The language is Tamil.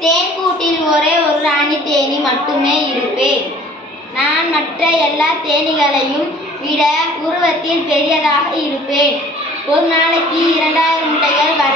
தேன்கூட்டில் ஒரே ஒரு ராணி தேனி மட்டுமே இருப்பேன். நான் மற்ற எல்லா தேனீகளையும் விட உருவத்தில் பெரியதாக இருப்பேன். ஒரு நாளைக்கு 2000 முட்டைகள் வரை